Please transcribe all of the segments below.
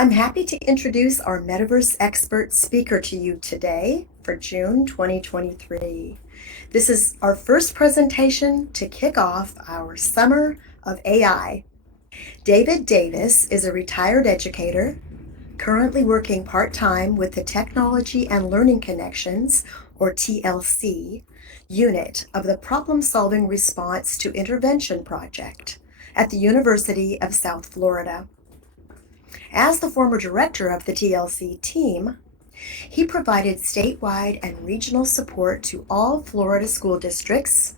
I'm happy to introduce our Metaverse expert speaker to you today for June 2023. This is our first presentation to kick off our Summer of AI. David Davis is a retired educator, currently working part-time with the Technology and Learning Connections, or TLC, unit of the Problem Solving Response to Intervention Project at the University of South Florida. As the former director of the TLC team, he provided statewide and regional support to all Florida school districts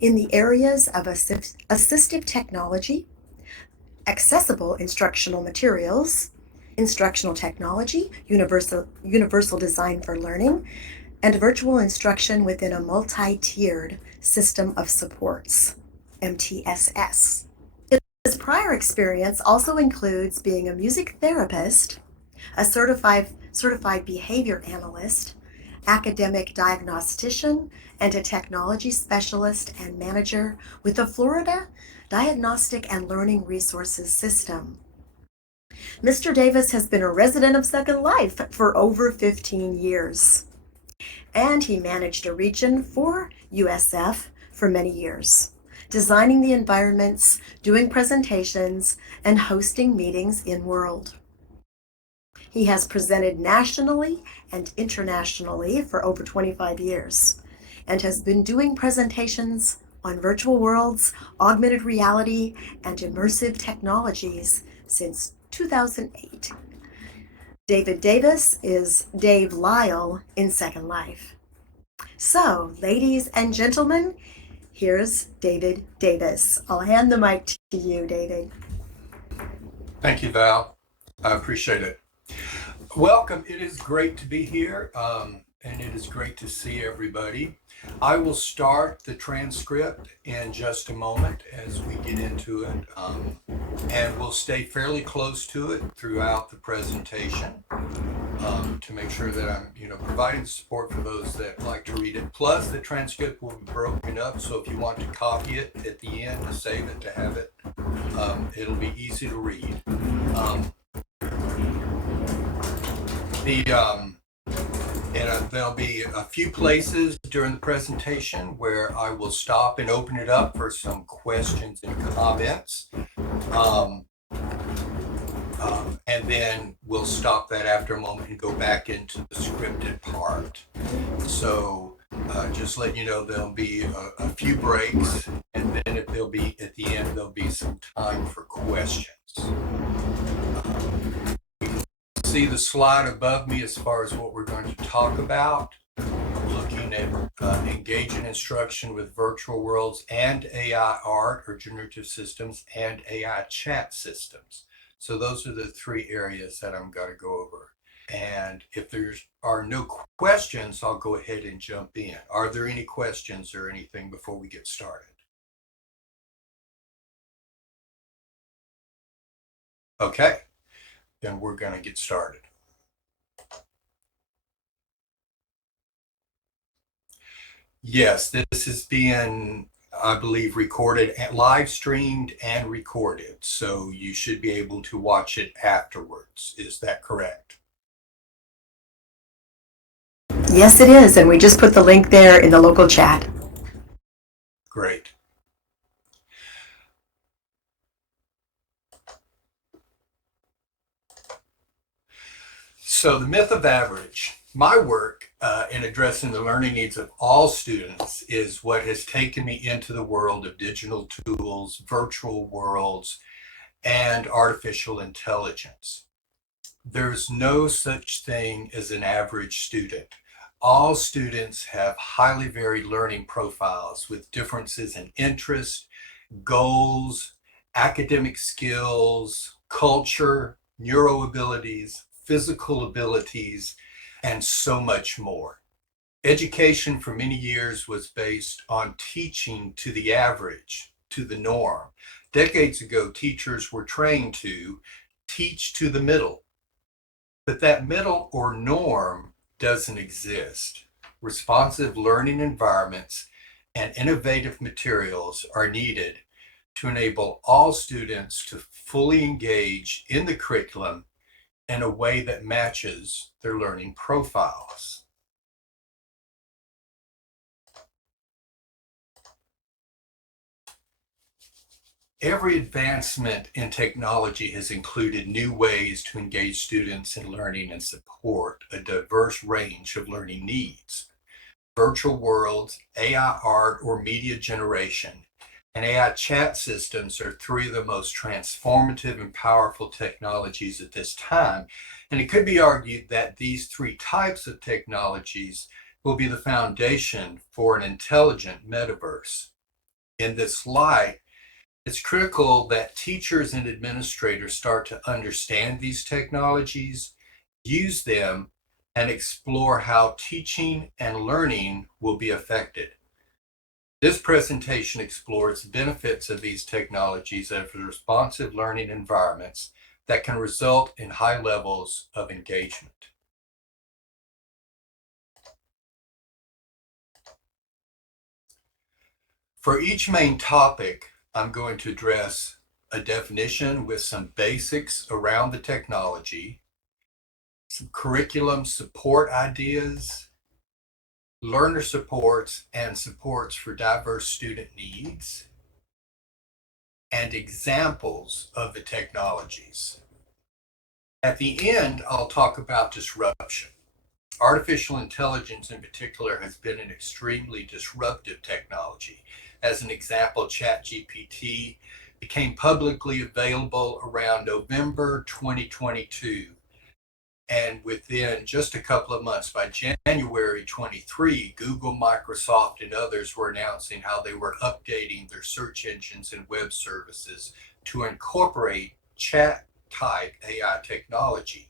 in the areas of assistive technology, accessible instructional materials, instructional technology, universal design for learning, and virtual instruction within a multi-tiered system of supports, MTSS. His prior experience also includes being a music therapist, a certified behavior analyst, academic diagnostician, and a technology specialist and manager with the Florida Diagnostic and Learning Resources System. Mr. Davis has been a resident of Second Life for over 15 years, and he managed a region for USF for many years, designing the environments, doing presentations, and hosting meetings in world. He has presented nationally and internationally for over 25 years and has been doing presentations on virtual worlds, augmented reality, and immersive technologies since 2008. David Davis is Dave Lyle in Second Life. So, ladies and gentlemen, here's David Davis. I'll hand the mic to you, David. Thank you, Val. I appreciate it. Welcome. It is great to be here, and it is great to see everybody. I will start the transcript in just a moment as we get into it, and we'll stay fairly close to it throughout the presentation to make sure that I'm, providing support for those that like to read it. Plus, the transcript will be broken up, so if you want to copy it at the end to save it, to have it, it'll be easy to read. There'll be a few places during the presentation where I will stop and open it up for some questions and comments. And then we'll stop that after a moment and go back into the scripted part. So just let you know, there'll be a few breaks, and then at the end, there'll be some time for questions. See the slide above me as far as what we're going to talk about. I'm looking at engaging instruction with virtual worlds and AI art or generative systems and AI chat systems. So those are the three areas that I'm going to go over. And if there are no questions, I'll go ahead and jump in. Are there any questions or anything before we get started? Okay. Then we're going to get started. Yes, this is being, I believe, recorded, live streamed and recorded. So you should be able to watch it afterwards. Is that correct? Yes, it is, and we just put the link there in the local chat. Great. So the myth of average. My work in addressing the learning needs of all students is what has taken me into the world of digital tools, virtual worlds, and artificial intelligence. There's no such thing as an average student. All students have highly varied learning profiles with differences in interest, goals, academic skills, culture, neuro abilities, physical abilities, and so much more. Education for many years was based on teaching to the average, to the norm. Decades ago, teachers were trained to teach to the middle, but that middle or norm doesn't exist. Responsive learning environments and innovative materials are needed to enable all students to fully engage in the curriculum in a way that matches their learning profiles. Every advancement in technology has included new ways to engage students in learning and support a diverse range of learning needs. Virtual worlds, AI art or media generation, and AI chat systems are three of the most transformative and powerful technologies at this time. And it could be argued that these three types of technologies will be the foundation for an intelligent metaverse. In this light, it's critical that teachers and administrators start to understand these technologies, use them, and explore how teaching and learning will be affected. This presentation explores the benefits of these technologies as responsive learning environments that can result in high levels of engagement. For each main topic, I'm going to address a definition with some basics around the technology, some curriculum support ideas, learner supports and supports for diverse student needs, and examples of the technologies. At the end, I'll talk about disruption. Artificial intelligence in particular has been an extremely disruptive technology. As an example, ChatGPT became publicly available around November 2022. And within just a couple of months, by January 23, Google, Microsoft, and others were announcing how they were updating their search engines and web services to incorporate chat type AI technology.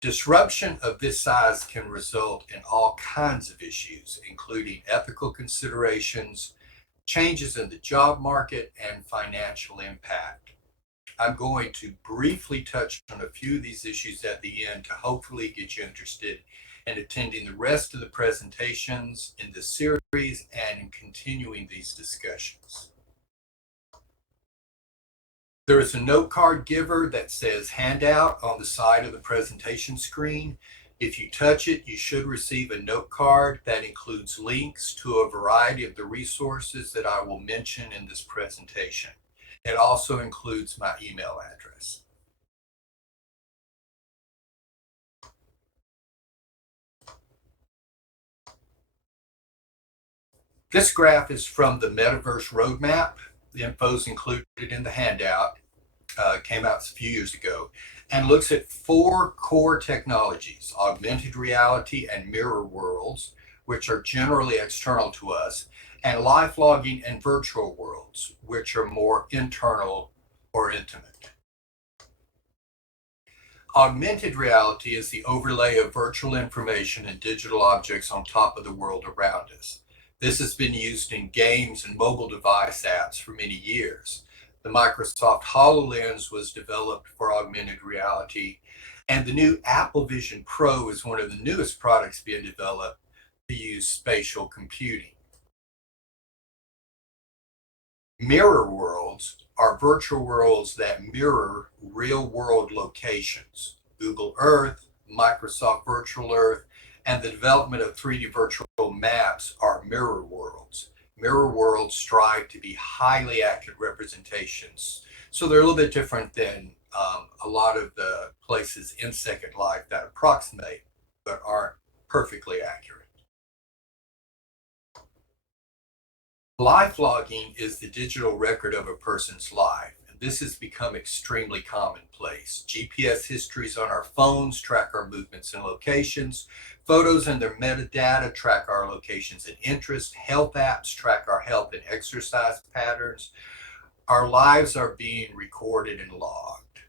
Disruption of this size can result in all kinds of issues, including ethical considerations, changes in the job market, and financial impact. I'm going to briefly touch on a few of these issues at the end to hopefully get you interested in attending the rest of the presentations in this series and in continuing these discussions. There is a note card giver that says handout on the side of the presentation screen. If you touch it, you should receive a note card that includes links to a variety of the resources that I will mention in this presentation. It also includes my email address. This graph is from the Metaverse Roadmap. The info is included in the handout. Came out a few years ago, and looks at four core technologies: augmented reality and mirror worlds, which are generally external to us, and life logging and virtual worlds, which are more internal or intimate. Augmented reality is the overlay of virtual information and digital objects on top of the world around us. This has been used in games and mobile device apps for many years. The Microsoft HoloLens was developed for augmented reality, and the new Apple Vision Pro is one of the newest products being developed to use spatial computing. Mirror worlds are virtual worlds that mirror real-world locations. Google Earth, Microsoft Virtual Earth, and the development of 3D virtual maps are mirror worlds. Mirror worlds strive to be highly accurate representations. So they're a little bit different than a lot of the places in Second Life that approximate but aren't perfectly accurate. Life logging is the digital record of a person's life, and this has become extremely commonplace. GPS histories on our phones track our movements and locations. Photos and their metadata track our locations and interests. Health apps track our health and exercise patterns. Our lives are being recorded and logged.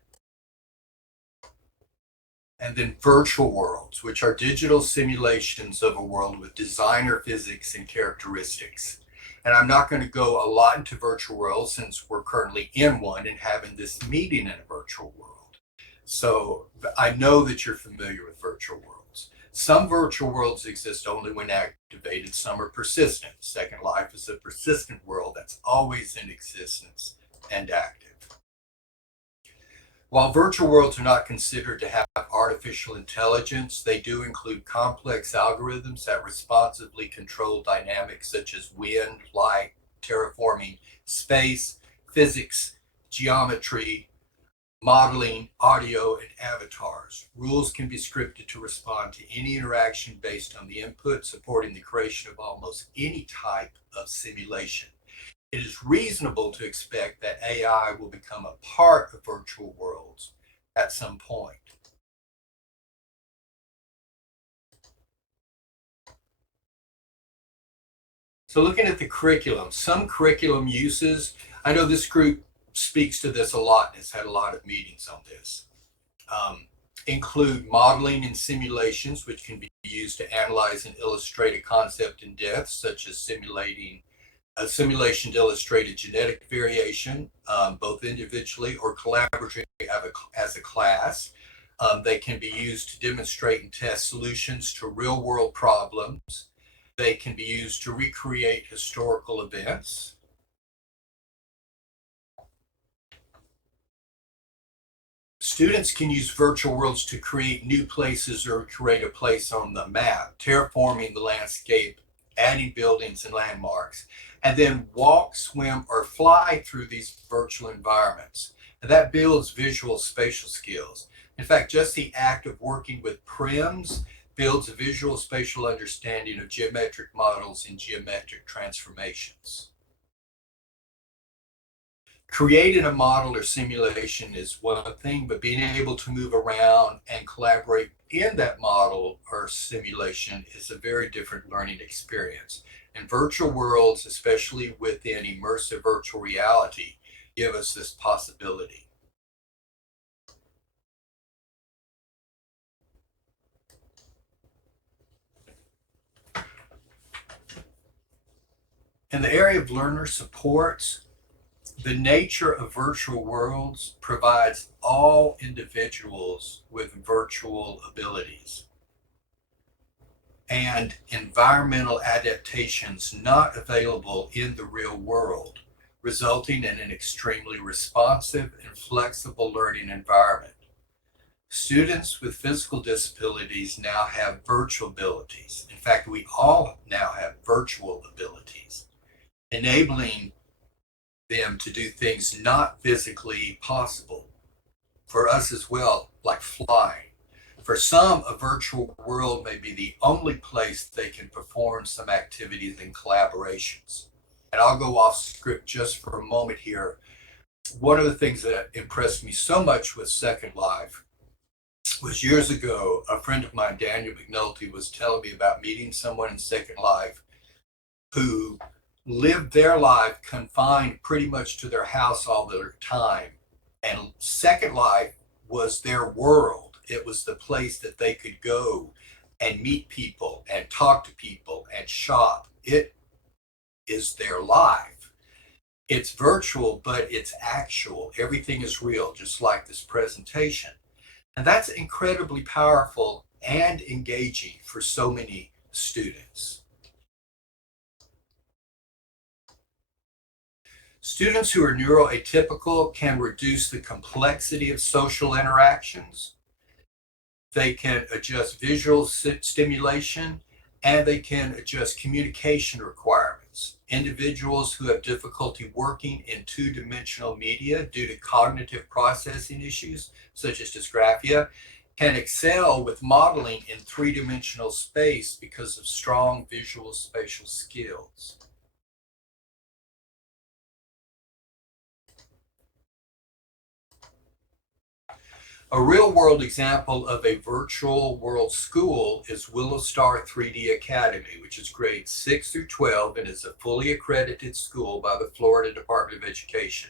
And then virtual worlds, which are digital simulations of a world with designer physics and characteristics. And I'm not going to go a lot into virtual worlds since we're currently in one and having this meeting in a virtual world. So I know that you're familiar with virtual worlds. Some virtual worlds exist only when activated. Some are persistent. Second Life is a persistent world that's always in existence and active. While virtual worlds are not considered to have artificial intelligence, they do include complex algorithms that responsibly control dynamics such as wind, light, terraforming, space, physics, geometry, modeling, audio, and avatars. Rules can be scripted to respond to any interaction based on the input, supporting the creation of almost any type of simulation. It is reasonable to expect that AI will become a part of virtual worlds at some point. So looking at the curriculum, some curriculum uses, I know this group speaks to this a lot and has had a lot of meetings on this, include modeling and simulations, which can be used to analyze and illustrate a concept in depth, such as simulating a simulation to illustrate a genetic variation, both individually or collaboratively as a class. They can be used to demonstrate and test solutions to real world problems. They can be used to recreate historical events. Students can use virtual worlds to create new places or create a place on the map, terraforming the landscape, adding buildings and landmarks, and then walk, swim, or fly through these virtual environments. And that builds visual spatial skills. In fact, just the act of working with prims builds a visual spatial understanding of geometric models and geometric transformations. Creating a model or simulation is one thing, but being able to move around and collaborate in that model or simulation is a very different learning experience. And virtual worlds, especially within immersive virtual reality, give us this possibility. In the area of learner supports, the nature of virtual worlds provides all individuals with virtual abilities and environmental adaptations not available in the real world, resulting in an extremely responsive and flexible learning environment. Students with physical disabilities now have virtual abilities. In fact, we all now have virtual abilities, enabling them to do things not physically possible. For us as well, like flying. For some, a virtual world may be the only place they can perform some activities and collaborations. And I'll go off script just for a moment here. One of the things that impressed me so much with Second Life was years ago, a friend of mine, Daniel McNulty, was telling me about meeting someone in Second Life who lived their life confined pretty much to their house all their time. And Second Life was their world. It was the place that they could go and meet people and talk to people and shop. It is their life. It's virtual, but it's actual. Everything is real, just like this presentation. And that's incredibly powerful and engaging for so many students. Students who are neuroatypical can reduce the complexity of social interactions. They can adjust visual stimulation, and they can adjust communication requirements. Individuals who have difficulty working in two-dimensional media due to cognitive processing issues, such as dysgraphia, can excel with modeling in three-dimensional space because of strong visual spatial skills. A real world example of a virtual world school is Willow Star 3D Academy, which is grades 6 through 12 and is a fully accredited school by the Florida Department of Education.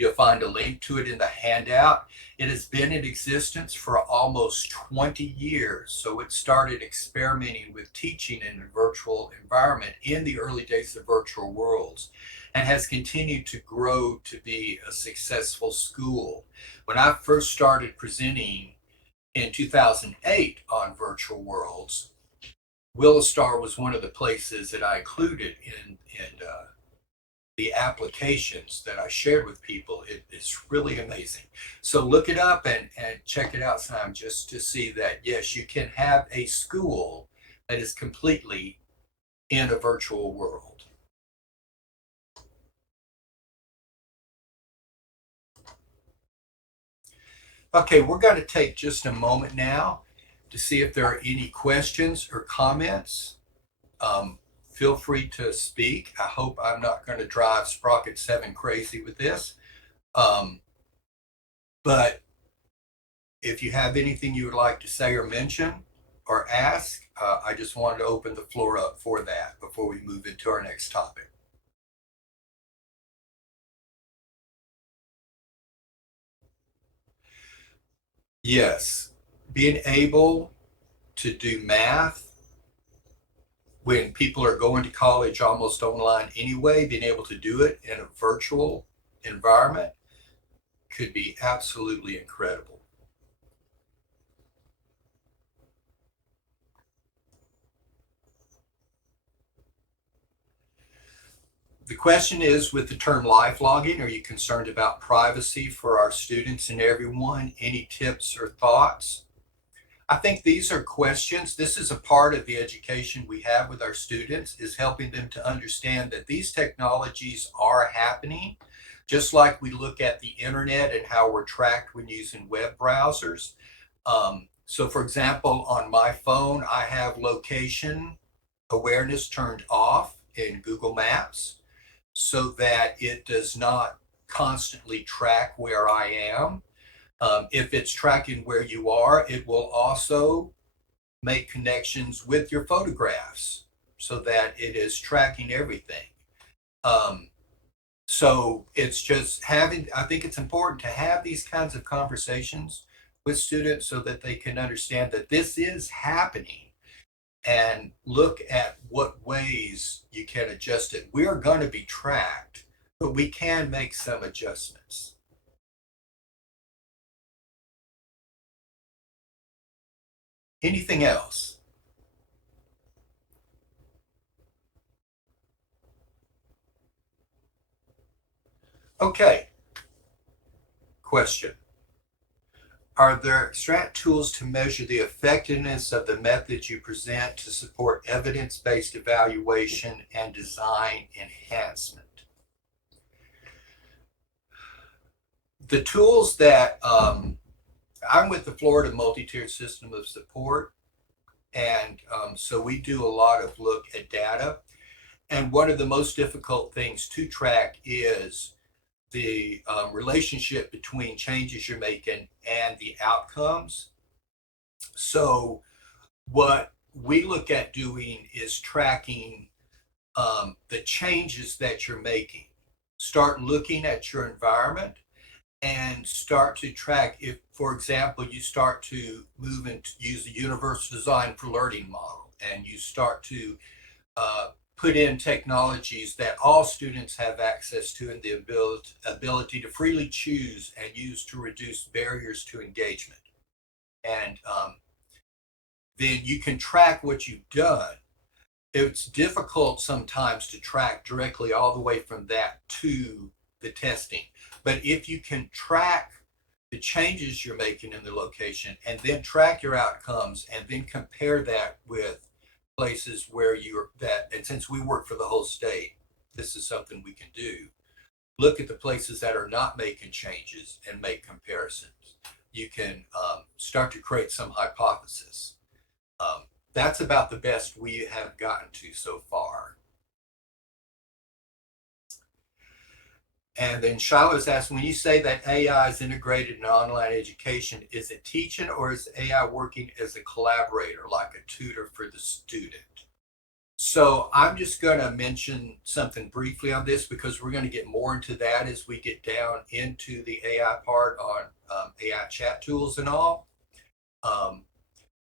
You'll find a link to it in the handout. It has been in existence for almost 20 years, so it started experimenting with teaching in a virtual environment in the early days of virtual worlds and has continued to grow to be a successful school. When I first started presenting in 2008 on virtual worlds, Willow Star was one of the places that I included in the applications that I shared with people, it's really amazing. So look it up and check it out sometime just to see that, yes, you can have a school that is completely in a virtual world. Okay, we're going to take just a moment now to see if there are any questions or comments. Um, Feel free to speak. I hope I'm not going to drive Sprocket 7 crazy with this. Um, but if you have anything you would like to say or mention or ask, I just wanted to open the floor up for that before we move into our next topic. Yes, being able to do math when people are going to college almost online anyway, being able to do it in a virtual environment could be absolutely incredible. The question is, with the term live logging, are you concerned about privacy for our students and everyone? Any tips or thoughts? I think these are questions. This is a part of the education we have with our students, is helping them to understand that these technologies are happening, just like we look at the internet and how we're tracked when using web browsers. So for example, on my phone, I have location awareness turned off in Google Maps so that it does not constantly track where I am. If it's tracking where you are, it will also make connections with your photographs so that it is tracking everything. Um, so it's just having, I think it's important to have these kinds of conversations with students so that they can understand that this is happening and look at what ways you can adjust it. We are going to be tracked, but we can make some adjustments. Anything else? Okay, question. Are there strat tools to measure the effectiveness of the methods you present to support evidence-based evaluation and design enhancement? The tools that I'm with the Florida Multi-Tiered System of Support, and so we do a lot of look at data. And one of the most difficult things to track is the relationship between changes you're making and the outcomes. So what we look at doing is tracking the changes that you're making. Start looking at your environment and start to track if, for example, you start to move and use the universal design for learning model, and you start to put in technologies that all students have access to and the ability to freely choose and use to reduce barriers to engagement. And then you can track what you've done. It's difficult sometimes to track directly all the way from that to the testing. But if you can track the changes you're making in the location and then track your outcomes and then compare that with places where you're that, and since we work for the whole state, this is something we can do. Look at the places that are not making changes and make comparisons. You can start to create some hypothesis. Um, that's about the best we have gotten to so far. And then Shiloh's asked, when you say that AI is integrated in online education, is it teaching or is AI working as a collaborator, like a tutor for the student? So I'm just going to mention something briefly on this because we're going to get more into that as we get down into the AI part on AI chat tools and all.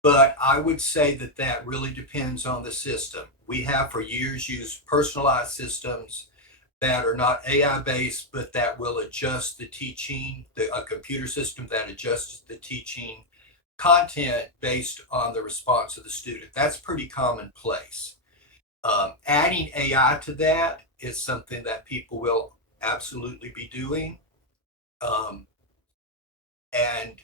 But I would say that that really depends on the system. We have for years used personalized systems that are not AI based, but that will adjust the teaching, a computer system that adjusts the teaching content based on the response of the student. That's pretty commonplace. Adding AI to that is something that people will absolutely be doing. Um, and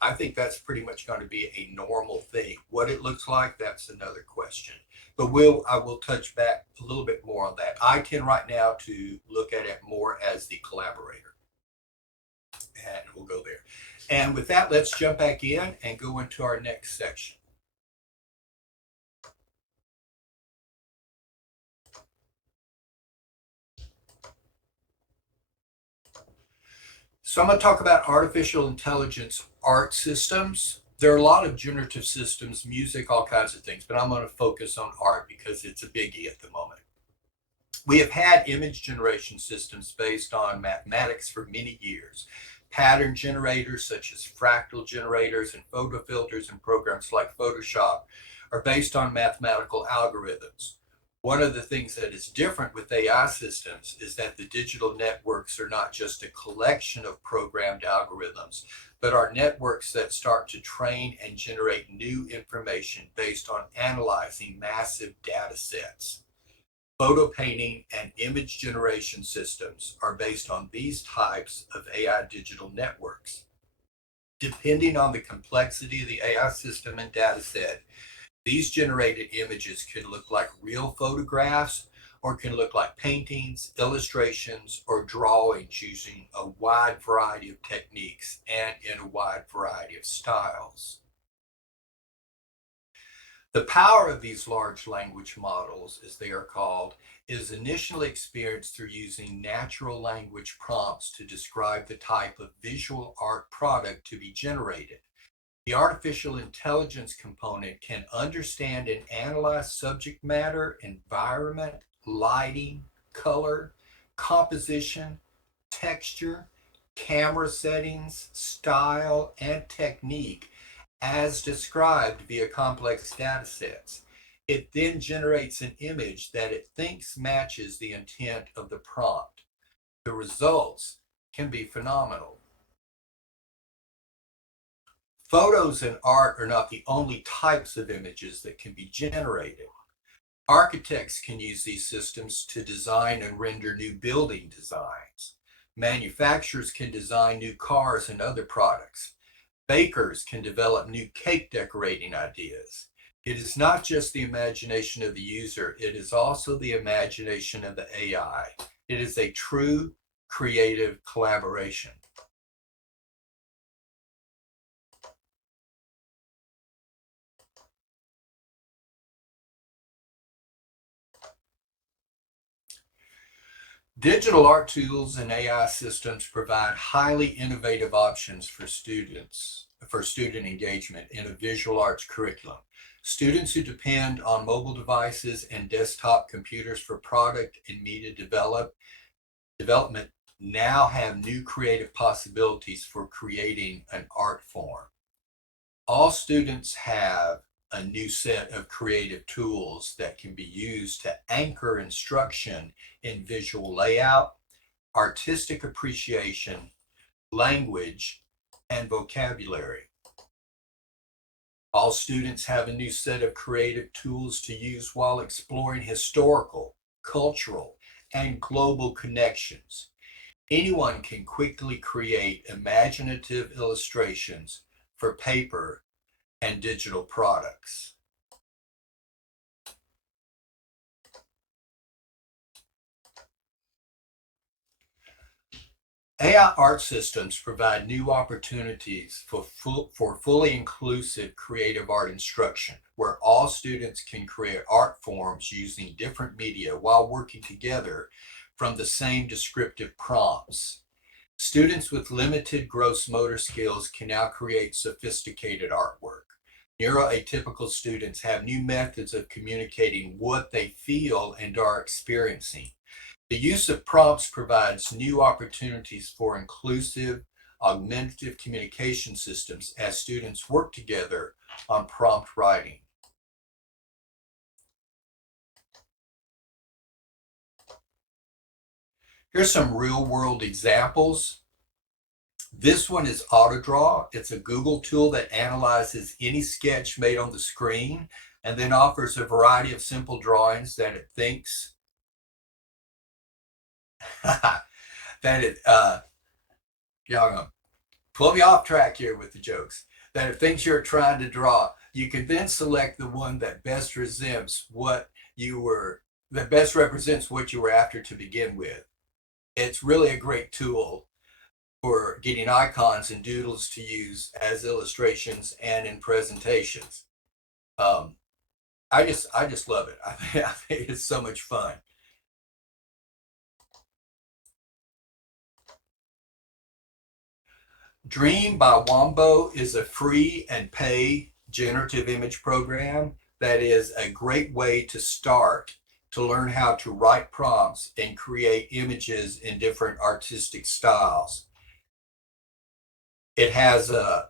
I think that's pretty much going to be a normal thing. What it looks like, that's another question. But I will touch back a little bit more on that. I tend right now to look at it more as the collaborator. And we'll go there. And with that, let's jump back in and go into our next section. So I'm going to talk about artificial intelligence art systems. There are a lot of generative systems, music, all kinds of things, but I'm going to focus on art because it's a biggie at the moment. We have had image generation systems based on mathematics for many years. Pattern generators such as fractal generators and photo filters and programs like Photoshop are based on mathematical algorithms. One of the things that is different with AI systems is that the digital networks are not just a collection of programmed algorithms, but are networks that start to train and generate new information based on analyzing massive data sets. Photo painting and image generation systems are based on these types of AI digital networks. Depending on the complexity of the AI system and data set, these generated images can look like real photographs or can look like paintings, illustrations, or drawings using a wide variety of techniques and in a wide variety of styles. The power of these large language models, as they are called, is initially experienced through using natural language prompts to describe the type of visual art product to be generated. The artificial intelligence component can understand and analyze subject matter, environment, lighting, color, composition, texture, camera settings, style, and technique as described via complex data sets. It then generates an image that it thinks matches the intent of the prompt. The results can be phenomenal. Photos and art are not the only types of images that can be generated. Architects can use these systems to design and render new building designs. Manufacturers can design new cars and other products. Bakers can develop new cake decorating ideas. It is not just the imagination of the user, it is also the imagination of the AI. It is a true creative collaboration. Digital art tools and AI systems provide highly innovative options for student engagement in a visual arts curriculum. Students who depend on mobile devices and desktop computers for product and media development now have new creative possibilities for creating an art form. All students have a new set of creative tools that can be used to anchor instruction in visual layout, artistic appreciation, language, and vocabulary. All students have a new set of creative tools to use while exploring historical, cultural, and global connections. Anyone can quickly create imaginative illustrations for paper and digital products. AI art systems provide new opportunities for fully inclusive creative art instruction, where all students can create art forms using different media while working together from the same descriptive prompts. Students with limited gross motor skills can now create sophisticated artwork. Neuroatypical students have new methods of communicating what they feel and are experiencing. The use of prompts provides new opportunities for inclusive, augmentative communication systems as students work together on prompt writing. Here's some real-world examples. This one is AutoDraw. It's a Google tool that analyzes any sketch made on the screen and then offers a variety of simple drawings that it thinks that it, y'all gonna pull me off track here with the jokes. That if things you're trying to draw, you can then select the one that best resembles what you were, that best represents what you were after to begin with. It's really a great tool for getting icons and doodles to use as illustrations and in presentations. Um, I just love it. I think it's so much fun. Dream by Wombo is a free and pay generative image program that is a great way to start to learn how to write prompts and create images in different artistic styles. It has a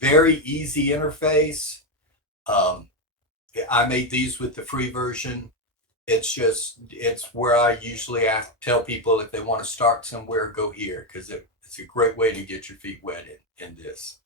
very easy interface. Um, I made these with the free version. It's where I usually tell people if they want to start somewhere, go here because it's a great way to get your feet wet in this.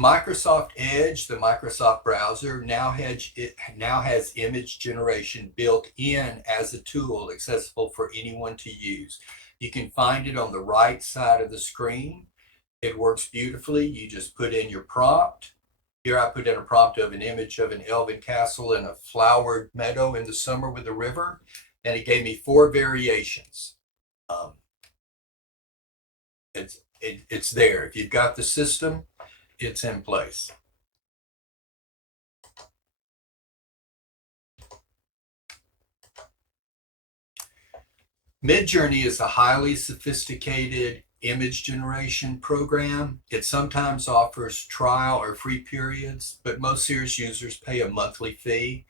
Microsoft Edge, the Microsoft browser, now has image generation built in as a tool accessible for anyone to use. You can find it on the right side of the screen. It works beautifully. You just put in your prompt. Here I put in a prompt of an image of an elven castle in a flowered meadow in the summer with a river, and it gave me 4 variations. Um, it's there. If you've got the system, it's in place. Midjourney is a highly sophisticated image generation program. It sometimes offers trial or free periods, but most serious users pay a monthly fee.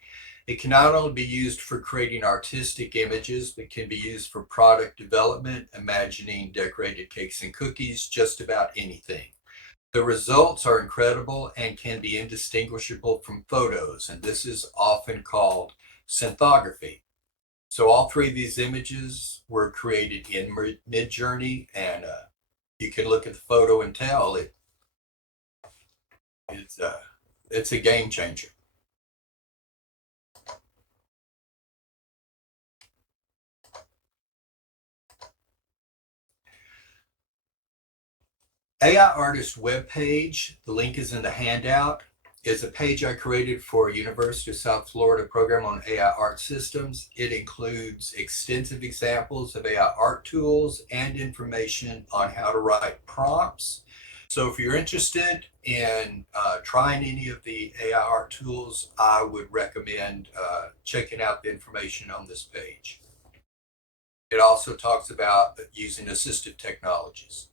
It can not only be used for creating artistic images, but can be used for product development, imagining decorated cakes and cookies, just about anything. The results are incredible and can be indistinguishable from photos, and this is often called synthography. So all 3 of these images were created in Midjourney, and you can look at the photo and tell it's it's a game changer. AI Artist webpage, the link is in the handout, is a page I created for a University of South Florida program on AI art systems. It includes extensive examples of AI art tools and information on how to write prompts. So if you're interested in trying any of the AI art tools, I would recommend checking out the information on this page. It also talks about using assistive technologies.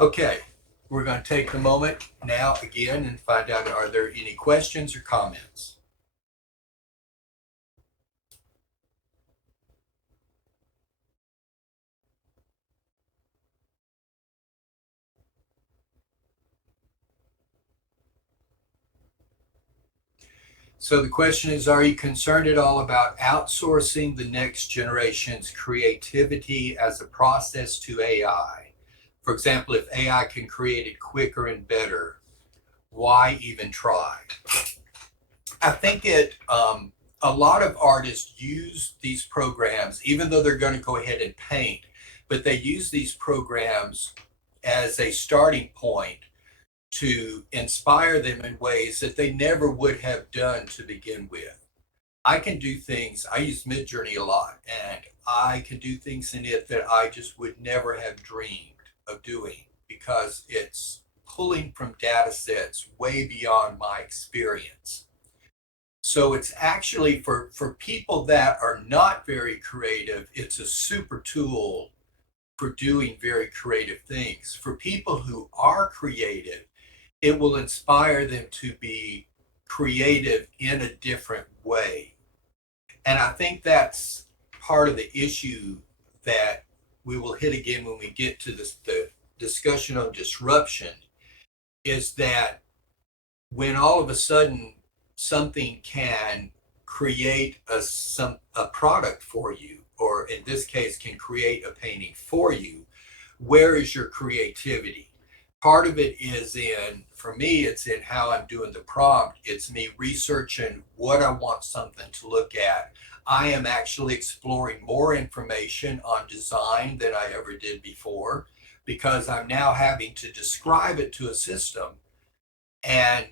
Okay, we're going to take the moment now again and find out, are there any questions or comments? So the question is, are you concerned at all about outsourcing the next generation's creativity as a process to AI? For example, if AI can create it quicker and better, why even try? I think a lot of artists use these programs, even though they're going to go ahead and paint, but they use these programs as a starting point to inspire them in ways that they never would have done to begin with. I can do things, I use Midjourney a lot, and I can do things in it that I just would never have dreamed of doing because it's pulling from data sets way beyond my experience. So it's actually for people that are not very creative, it's a super tool for doing very creative things. For people who are creative, it will inspire them to be creative in a different way. And I think that's part of the issue that we will hit again when we get to the discussion on disruption is that when all of a sudden something can create a product for you, or in this case, can create a painting for you, where is your creativity? Part of it is for me, it's in how I'm doing the prompt. It's me researching what I want something to look at. I am actually exploring more information on design than I ever did before because I'm now having to describe it to a system, and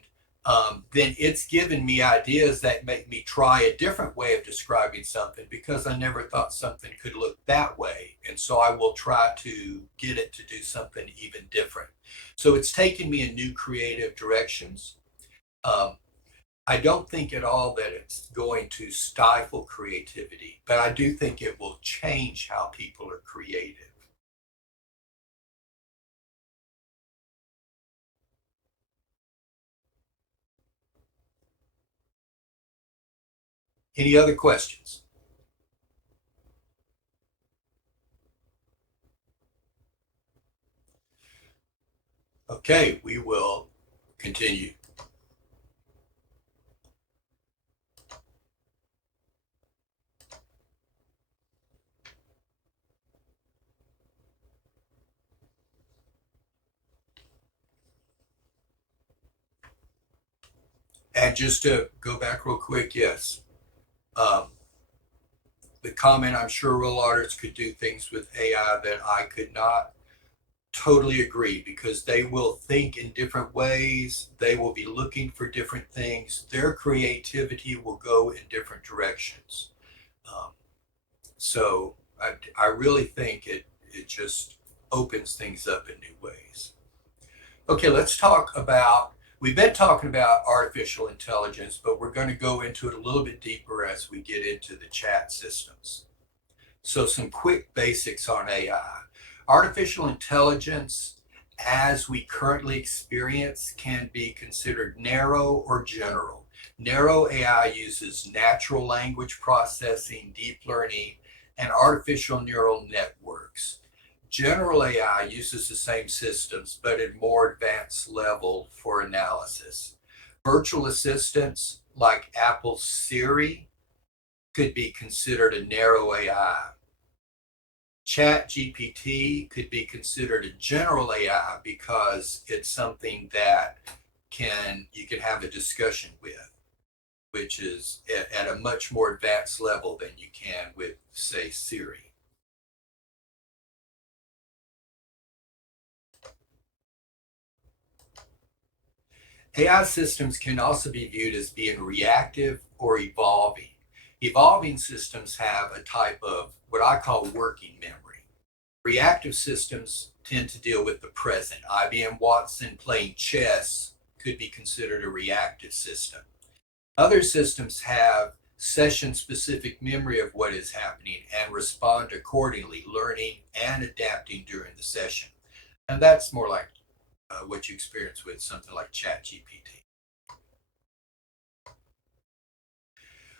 then it's given me ideas that make me try a different way of describing something because I never thought something could look that way. And so I will try to get it to do something even different. So it's taken me in new creative directions. Um, I don't think at all that it's going to stifle creativity, but I do think it will change how people are creative. Any other questions? Okay, we will continue. And just to go back real quick, yes, um, the comment, I'm sure real artists could do things with AI that I could not. Totally agree, because they will think in different ways. They will be looking for different things. Their creativity will go in different directions. Um, so I really think it just opens things up in new ways. Okay, let's talk about, we've been talking about artificial intelligence, but we're going to go into it a little bit deeper as we get into the chat systems. So some quick basics on AI. Artificial intelligence, as we currently experience, can be considered narrow or general. Narrow AI uses natural language processing, deep learning, and artificial neural networks. General AI uses the same systems, but at more advanced level for analysis. Virtual assistants like Apple's Siri could be considered a narrow AI. Chat GPT could be considered a general AI because it's something that you can have a discussion with, which is at a much more advanced level than you can with, say, Siri. AI systems can also be viewed as being reactive or evolving. Evolving systems have a type of what I call working memory. Reactive systems tend to deal with the present. IBM Watson playing chess could be considered a reactive system. Other systems have session specific memory of what is happening and respond accordingly, learning and adapting during the session. And that's more like what you experience with something like ChatGPT.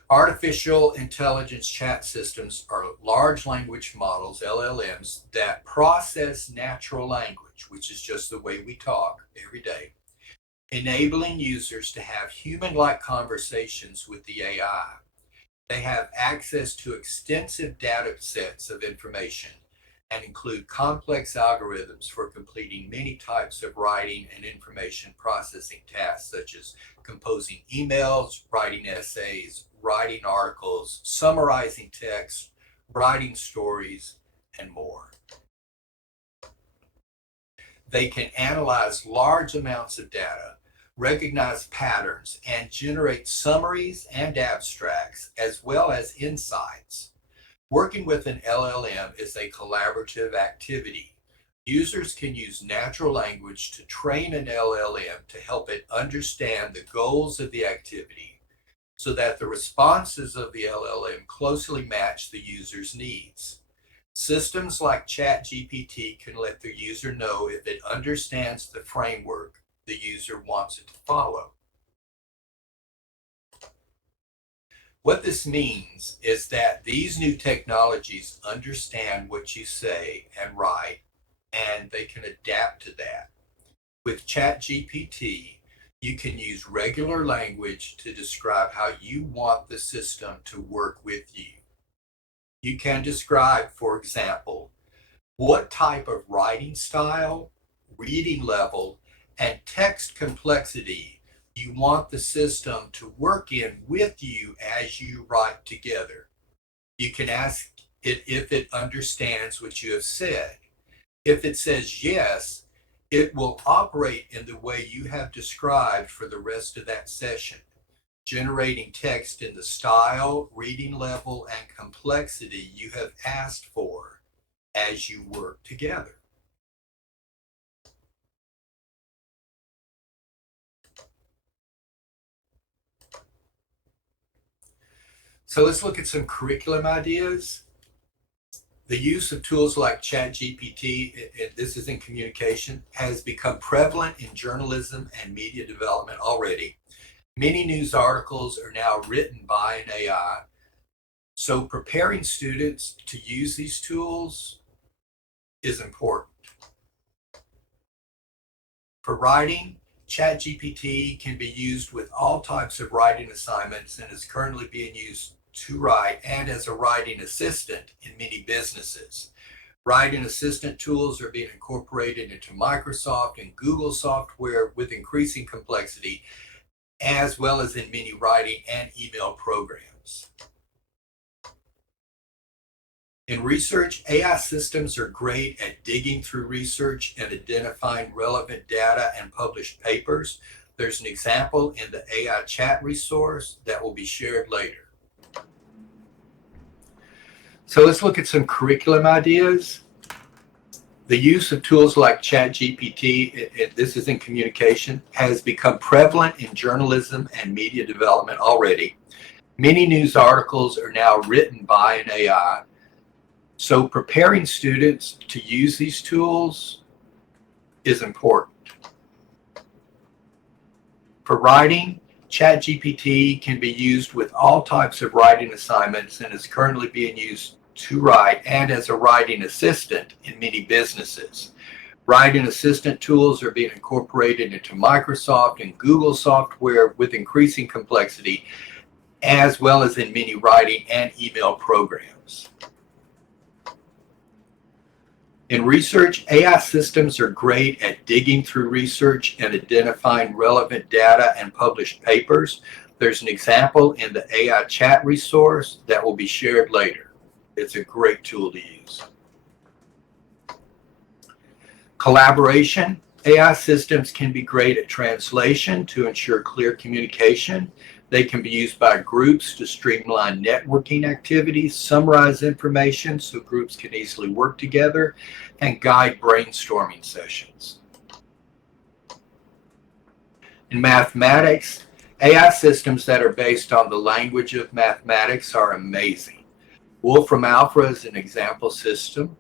Artificial intelligence chat systems are large language models, LLMs, that process natural language, which is just the way we talk every day, enabling users to have human like conversations with the AI. They have access to extensive data sets of information and include complex algorithms for completing many types of writing and information processing tasks, such as composing emails, writing essays, writing articles, summarizing text, writing stories, and more. They can analyze large amounts of data, recognize patterns, and generate summaries and abstracts, as well as insights. Working with an LLM is a collaborative activity. Users can use natural language to train an LLM to help it understand the goals of the activity so that the responses of the LLM closely match the user's needs. Systems like ChatGPT can let the user know if it understands the framework the user wants it to follow. What this means is that these new technologies understand what you say and write, and they can adapt to that. With ChatGPT, you can use regular language to describe how you want the system to work with you. You can describe, for example, what type of writing style, reading level, and text complexity you want the system to work in with you as you write together. You can ask it if it understands what you have said. If it says yes, it will operate in the way you have described for the rest of that session, generating text in the style, reading level, and complexity you have asked for as you work together. So let's look at some curriculum ideas. The use of tools like ChatGPT, this is in communication, has become prevalent in journalism and media development already. Many news articles are now written by an AI. So preparing students to use these tools is important. For writing, ChatGPT can be used with all types of writing assignments and is currently being used to write and as a writing assistant in many businesses. Writing assistant tools are being incorporated into Microsoft and Google software with increasing complexity, as well as in many writing and email programs. In research, AI systems are great at digging through research and identifying relevant data and published papers. There's an example in the AI chat resource that will be shared later. So let's look at some curriculum ideas. The use of tools like ChatGPT, this is in communication, has become prevalent in journalism and media development already. Many news articles are now written by an AI. So preparing students to use these tools is important. For writing, ChatGPT can be used with all types of writing assignments and is currently being used to write and as a writing assistant in many businesses. Writing assistant tools are being incorporated into Microsoft and Google software with increasing complexity, as well as in many writing and email programs. In research, AI systems are great at digging through research and identifying relevant data and published papers. There's an example in the AI chat resource that will be shared later. It's a great tool to use. Collaboration. AI systems can be great at translation to ensure clear communication. They can be used by groups to streamline networking activities, summarize information so groups can easily work together, and guide brainstorming sessions. In mathematics, AI systems that are based on the language of mathematics are amazing. Wolfram Alpha is an example system.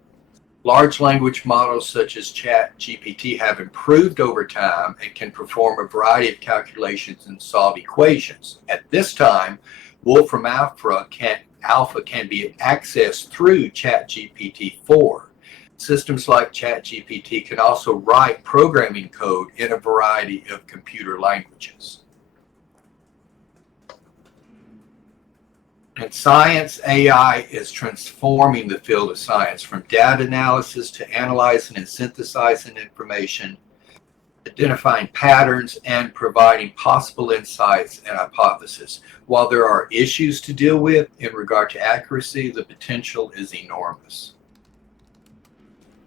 Large language models such as ChatGPT have improved over time and can perform a variety of calculations and solve equations. At this time, Wolfram Alpha can be accessed through ChatGPT-4. Systems like ChatGPT can also write programming code in a variety of computer languages. In science, AI is transforming the field of science from data analysis to analyzing and synthesizing information, identifying patterns, and providing possible insights and hypotheses. While there are issues to deal with in regard to accuracy, the potential is enormous.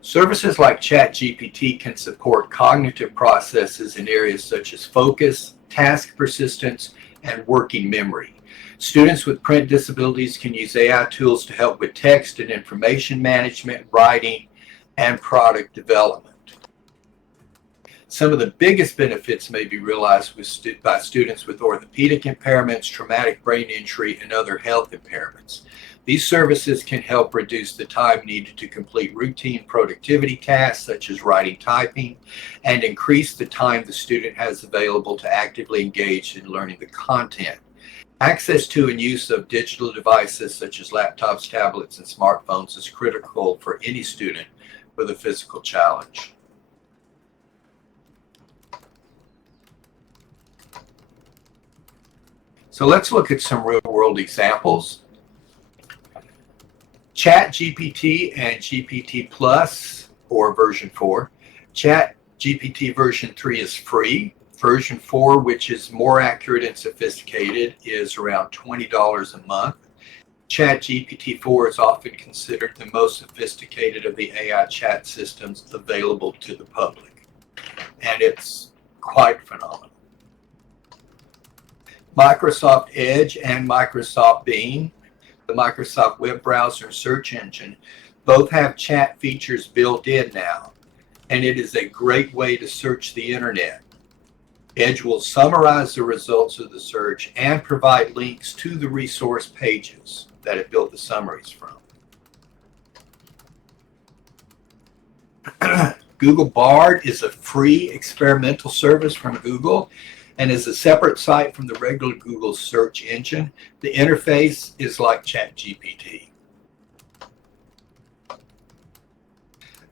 Services like ChatGPT can support cognitive processes in areas such as focus, task persistence, and working memory. Students with print disabilities can use AI tools to help with text and information management, writing, and product development. Some of the biggest benefits may be realized by students with orthopedic impairments, traumatic brain injury, and other health impairments. These services can help reduce the time needed to complete routine productivity tasks such as writing, typing, and increase the time the student has available to actively engage in learning the content. Access to and use of digital devices such as laptops, tablets, and smartphones is critical for any student with a physical challenge. So let's look at some real-world examples. ChatGPT and GPT Plus, or version 4. GPT version 3 is free. Version 4, which is more accurate and sophisticated, is around $20 a month. ChatGPT 4 is often considered the most sophisticated of the AI chat systems available to the public, and it's quite phenomenal. Microsoft Edge and Microsoft Bing, the Microsoft web browser and search engine, both have chat features built in now, and it is a great way to search the internet. Edge will summarize the results of the search and provide links to the resource pages that it built the summaries from. Google Bard is a free experimental service from Google and is a separate site from the regular Google search engine. The interface is like ChatGPT.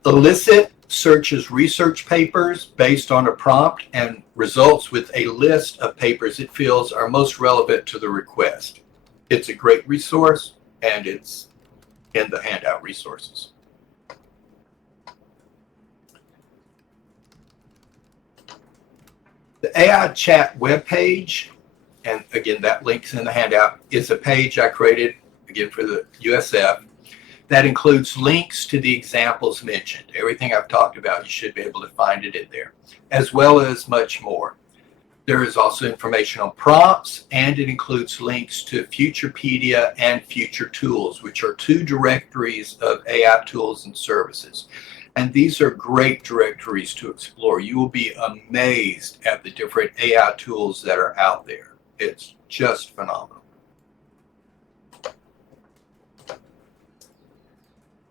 Elicit searches research papers based on a prompt and results with a list of papers it feels are most relevant to the request. It's a great resource, and it's in the handout resources. The AI chat webpage, and again, that link's in the handout, is a page I created, again, for the USF, that includes links to the examples mentioned. Everything I've talked about, you should be able to find it in there, as well as much more. There is also information on prompts, and it includes links to Futurepedia and Future Tools, which are two directories of AI tools and services. And these are great directories to explore. You will be amazed at the different AI tools that are out there. It's just phenomenal.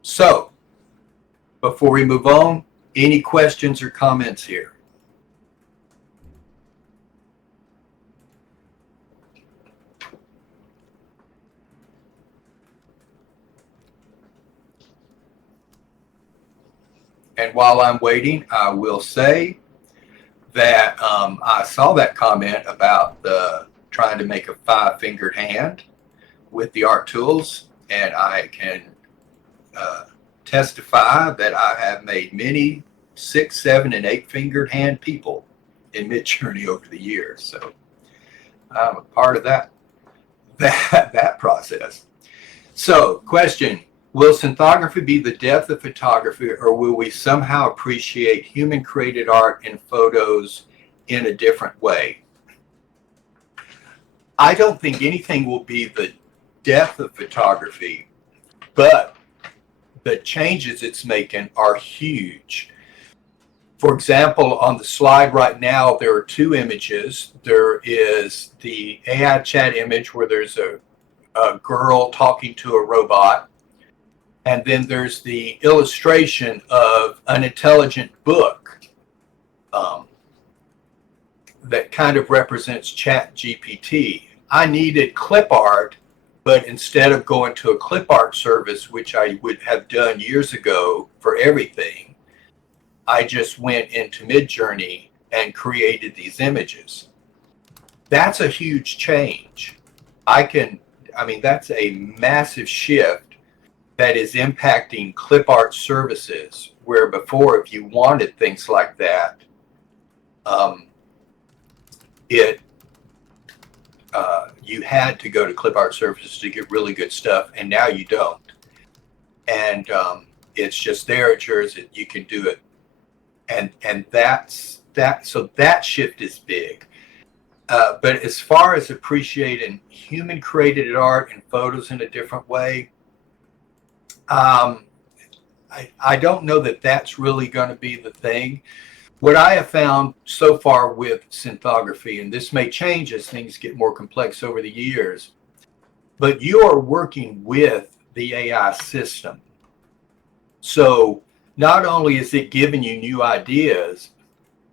So, before we move on, any questions or comments here? And while I'm waiting, I will say that I saw that comment about trying to make a 5-fingered hand with the art tools, and I can testify that I have made many 6, 7, and 8-fingered hand people in Midjourney over the years. So I'm a part of that process. So, question. Will synthography be the death of photography, or will we somehow appreciate human-created art and photos in a different way? I don't think anything will be the death of photography, but the changes it's making are huge. For example, on the slide right now, there are 2 images. There is the AI chat image where there's a girl talking to a robot. And then there's the illustration of an intelligent book that kind of represents ChatGPT. I needed clip art, but instead of going to a clip art service, which I would have done years ago for everything, I just went into Midjourney and created these images. That's a huge change. That's a massive shift that is impacting clip art services, where before, if you wanted things like that, you had to go to clip art services to get really good stuff, and now you don't. And it's just there, it's yours, you can do it. And that's that. So that shift is big. But as far as appreciating human created art and photos in a different way, I don't know that that's really going to be the thing. What I have found so far with synthography, and this may change as things get more complex over the years, but you are working with the AI system. So not only is it giving you new ideas,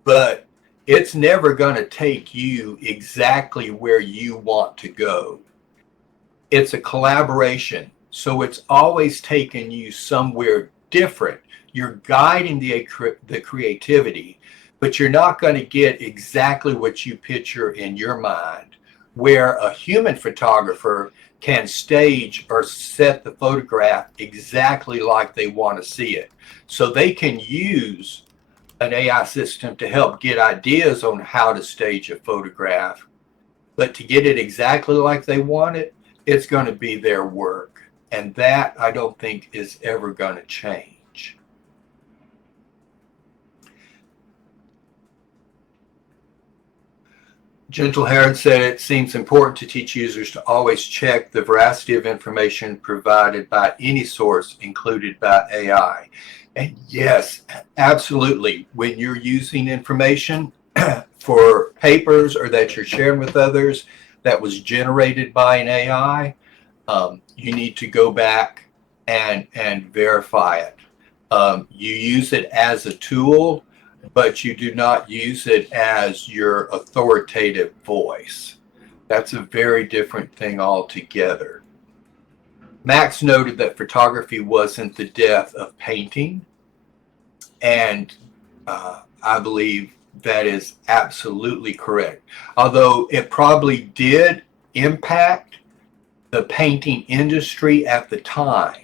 but it's never going to take you exactly where you want to go. It's a collaboration. So it's always taking you somewhere different. You're guiding the creativity, but you're not going to get exactly what you picture in your mind, where a human photographer can stage or set the photograph exactly like they want to see it. So they can use an AI system to help get ideas on how to stage a photograph, but to get it exactly like they want it, it's going to be their work. And that I don't think is ever going to change. Gentle Heron said it seems important to teach users to always check the veracity of information provided by any source, included by AI. And yes, absolutely. When you're using information for papers or that you're sharing with others that was generated by an AI, you need to go back and verify it. You use it as a tool, but you do not use it as your authoritative voice. That's a very different thing altogether. Max noted that photography wasn't the death of painting, and I believe that is absolutely correct. Although it probably did impact the painting industry at the time.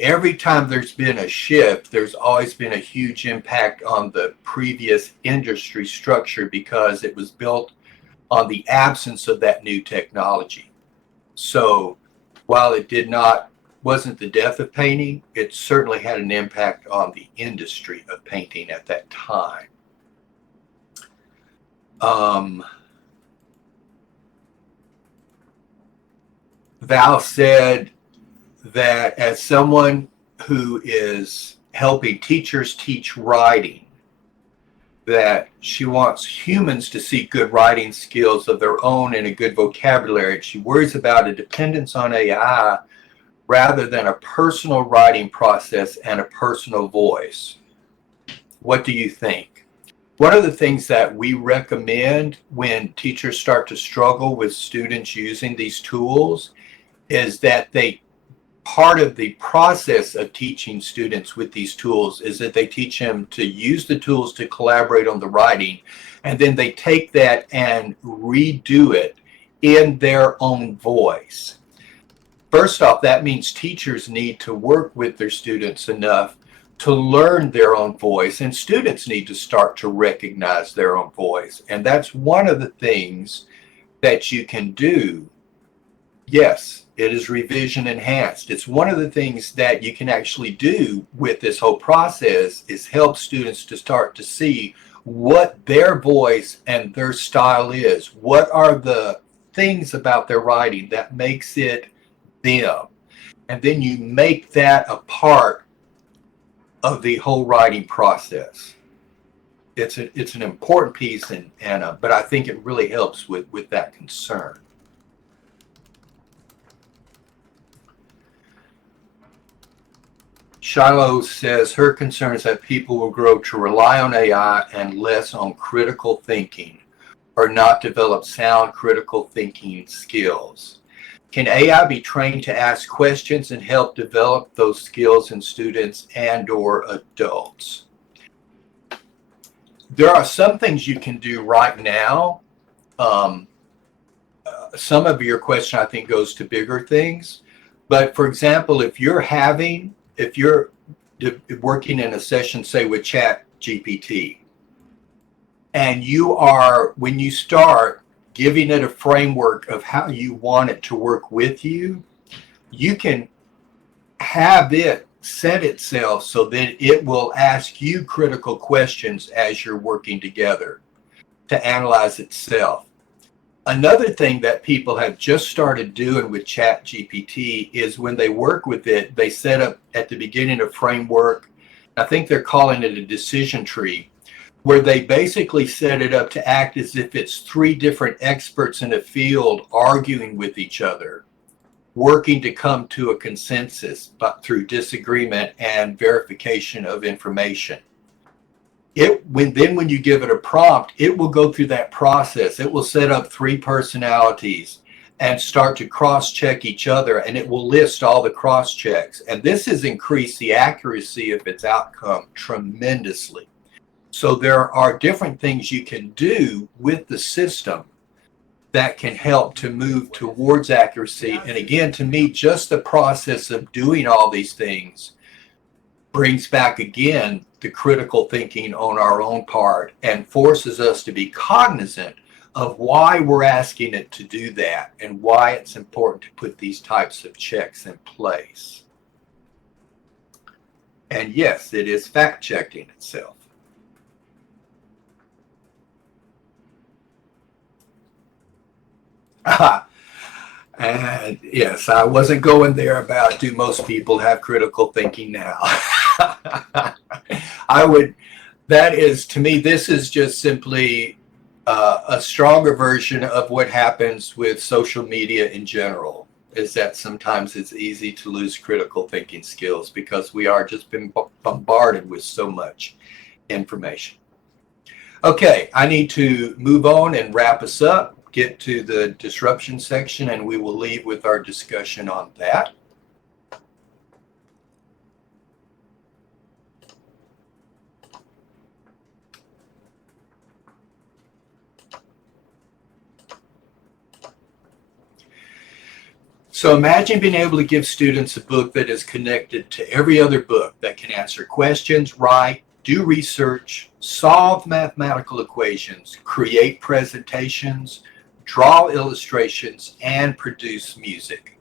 Every time there's been a shift, there's always been a huge impact on the previous industry structure because it was built on the absence of that new technology. So while it wasn't the death of painting, it certainly had an impact on the industry of painting at that time. Val said that as someone who is helping teachers teach writing, that she wants humans to see good writing skills of their own and a good vocabulary. She worries about a dependence on AI rather than a personal writing process and a personal voice. What do you think? One of the things that we recommend when teachers start to struggle with students using these tools is that part of the process of teaching students with these tools is that they teach them to use the tools to collaborate on the writing, and then they take that and redo it in their own voice. First off, that means teachers need to work with their students enough to learn their own voice, and students need to start to recognize their own voice. And that's one of the things that you can do. Yes, it is revision enhanced. It's one of the things that you can actually do with this whole process is help students to start to see what their voice and their style is. What are the things about their writing that makes it them? And then you make that a part of the whole writing process. It's an important piece, but I think it really helps with that concern. Shiloh says her concern is that people will grow to rely on AI and less on critical thinking or not develop sound critical thinking skills. Can AI be trained to ask questions and help develop those skills in students and or adults? There are some things you can do right now. Some of your question, I think, goes to bigger things. But for example, if you're working in a session, say with Chat GPT, and when you start giving it a framework of how you want it to work with you, you can have it set itself so that it will ask you critical questions as you're working together to analyze itself. Another thing that people have just started doing with Chat GPT is when they work with it, they set up at the beginning a framework. I think they're calling it a decision tree, where they basically set it up to act as if it's three different experts in a field arguing with each other, working to come to a consensus but through disagreement and verification of information. When you give it a prompt, it will go through that process. It will set up three personalities and start to cross-check each other, and it will list all the cross-checks. And this has increased the accuracy of its outcome tremendously. So there are different things you can do with the system that can help to move towards accuracy. And again, to me, just the process of doing all these things brings back again the critical thinking on our own part and forces us to be cognizant of why we're asking it to do that and why it's important to put these types of checks in place. And yes, it is fact-checking itself. And yes, I wasn't going there about do most people have critical thinking now. I would, that is, to me, this is just simply a stronger version of what happens with social media in general, is that sometimes it's easy to lose critical thinking skills because we are just been bombarded with so much information. Okay, I need to move on and wrap us up, get to the disruption section, and we will leave with our discussion on that. So imagine being able to give students a book that is connected to every other book, that can answer questions, write, do research, solve mathematical equations, create presentations, draw illustrations, and produce music.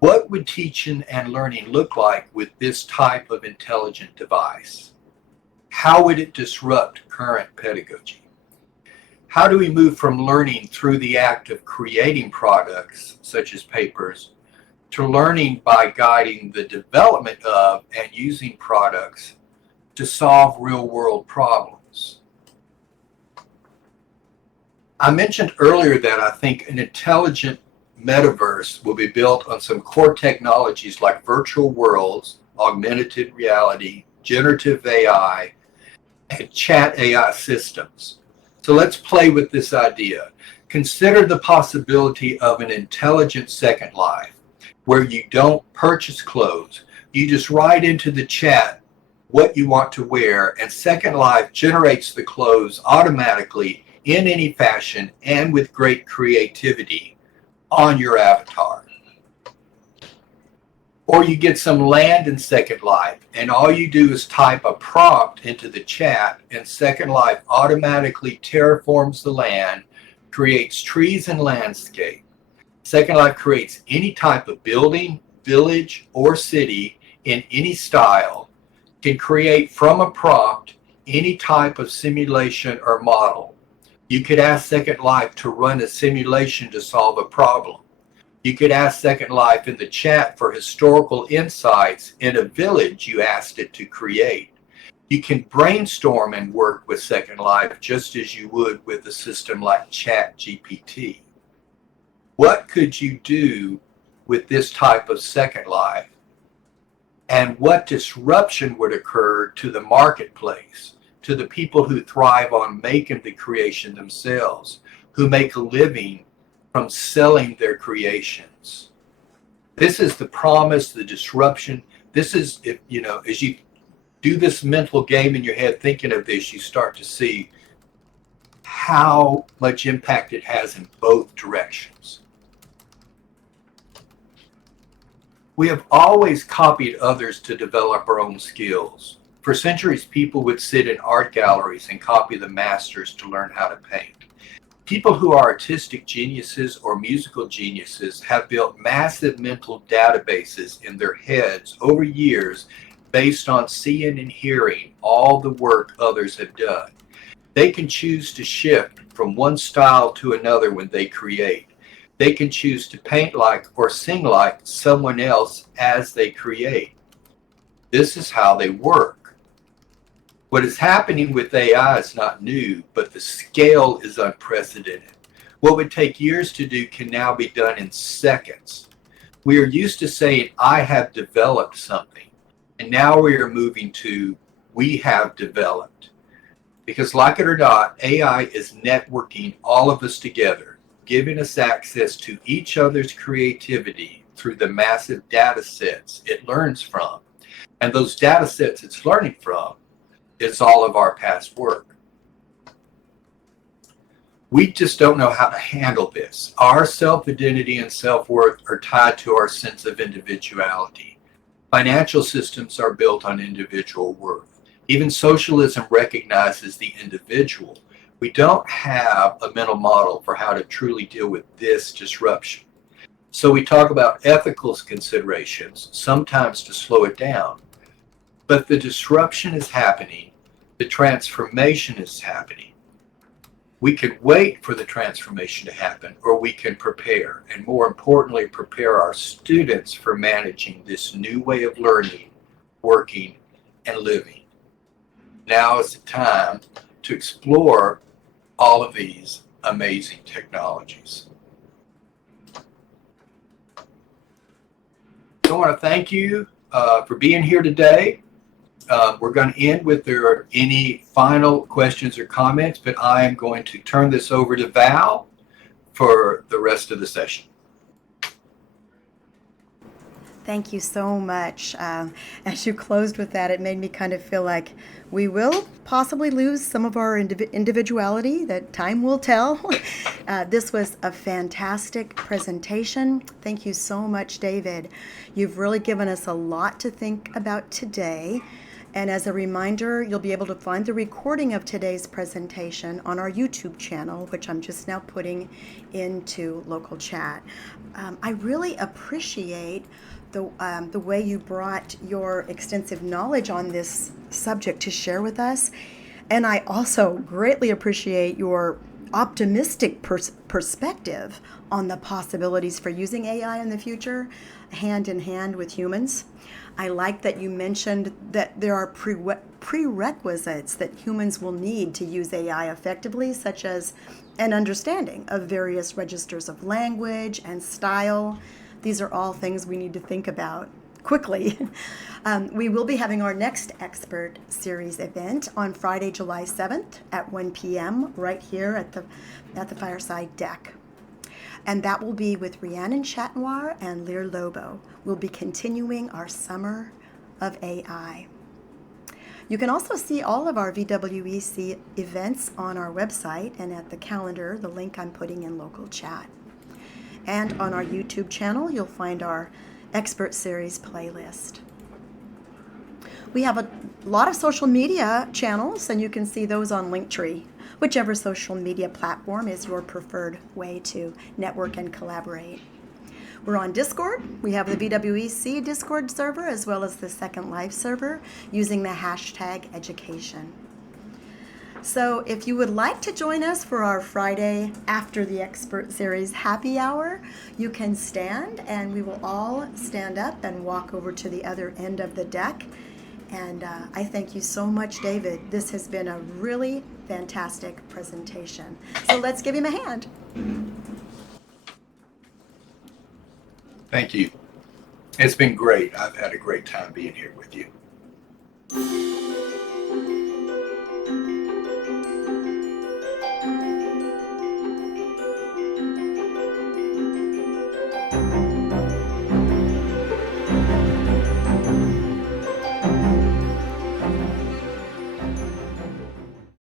What would teaching and learning look like with this type of intelligent device? How would it disrupt current pedagogy? How do we move from learning through the act of creating products, such as papers, to learning by guiding the development of and using products to solve real-world problems? I mentioned earlier that I think an intelligent metaverse will be built on some core technologies like virtual worlds, augmented reality, generative AI, and chat AI systems. So let's play with this idea. Consider the possibility of an intelligent Second Life where you don't purchase clothes. You just write into the chat what you want to wear, and Second Life generates the clothes automatically in any fashion and with great creativity on your avatar. Or you get some land in Second Life, and all you do is type a prompt into the chat, and Second Life automatically terraforms the land, creates trees and landscape. Second Life creates any type of building, village, or city in any style, can create from a prompt any type of simulation or model. You could ask Second Life to run a simulation to solve a problem. You could ask Second Life in the chat for historical insights in a village you asked it to create. You can brainstorm and work with Second Life just as you would with a system like ChatGPT. What could you do with this type of Second Life? And what disruption would occur to the marketplace, to the people who thrive on making the creation themselves, who make a living from selling their creations? This is the promise, the disruption. This is, if, you know, as you do this mental game in your head thinking of this, you start to see how much impact it has in both directions. We have always copied others to develop our own skills. For centuries, people would sit in art galleries and copy the masters to learn how to paint. People who are artistic geniuses or musical geniuses have built massive mental databases in their heads over years based on seeing and hearing all the work others have done. They can choose to shift from one style to another when they create. They can choose to paint like or sing like someone else as they create. This is how they work. What is happening with AI is not new, but the scale is unprecedented. What would take years to do can now be done in seconds. We are used to saying, I have developed something, and now we are moving to, we have developed. Because like it or not, AI is networking all of us together, giving us access to each other's creativity through the massive data sets it learns from. And those data sets it's learning from is all of our past work. We just don't know how to handle this. Our self-identity and self-worth are tied to our sense of individuality. Financial systems are built on individual worth. Even socialism recognizes the individual. We don't have a mental model for how to truly deal with this disruption. So we talk about ethical considerations, sometimes to slow it down. But the disruption is happening, the transformation is happening. We can wait for the transformation to happen, or we can prepare, and more importantly, prepare our students for managing this new way of learning, working, and living. Now is the time to explore all of these amazing technologies. So I want to thank you for being here today. We're going to end with there are any final questions or comments, but I am going to turn this over to Val for the rest of the session. Thank you so much. As you closed with that, it made me kind of feel like we will possibly lose some of our individuality, that time will tell. This was a fantastic presentation. Thank you so much, David. You've really given us a lot to think about today. And as a reminder, you'll be able to find the recording of today's presentation on our YouTube channel, which I'm just now putting into local chat. I really appreciate the way you brought your extensive knowledge on this subject to share with us. And I also greatly appreciate your optimistic perspective on the possibilities for using AI in the future, hand in hand with humans. I like that you mentioned that there are prerequisites that humans will need to use AI effectively, such as an understanding of various registers of language and style. These are all things we need to think about quickly. We will be having our next expert series event on Friday, July 7th at 1 p.m. right here at the Fireside Deck. And that will be with Rhiannon Chatnoir and Lear Lobo. We'll be continuing our Summer of AI. You can also see all of our VWEC events on our website and at the calendar, the link I'm putting in local chat. And on our YouTube channel, you'll find our expert series playlist. We have a lot of social media channels, and you can see those on Linktree, whichever social media platform is your preferred way to network and collaborate. We're on Discord. We have the VWEC Discord server as well as the Second Life server using the hashtag education. So if you would like to join us for our Friday after the expert series happy hour, you can stand, and we will all stand up and walk over to the other end of the deck. And I thank you so much, David. This has been a really fantastic presentation. So let's give him a hand. Thank you. It's been great. I've had a great time being here with you.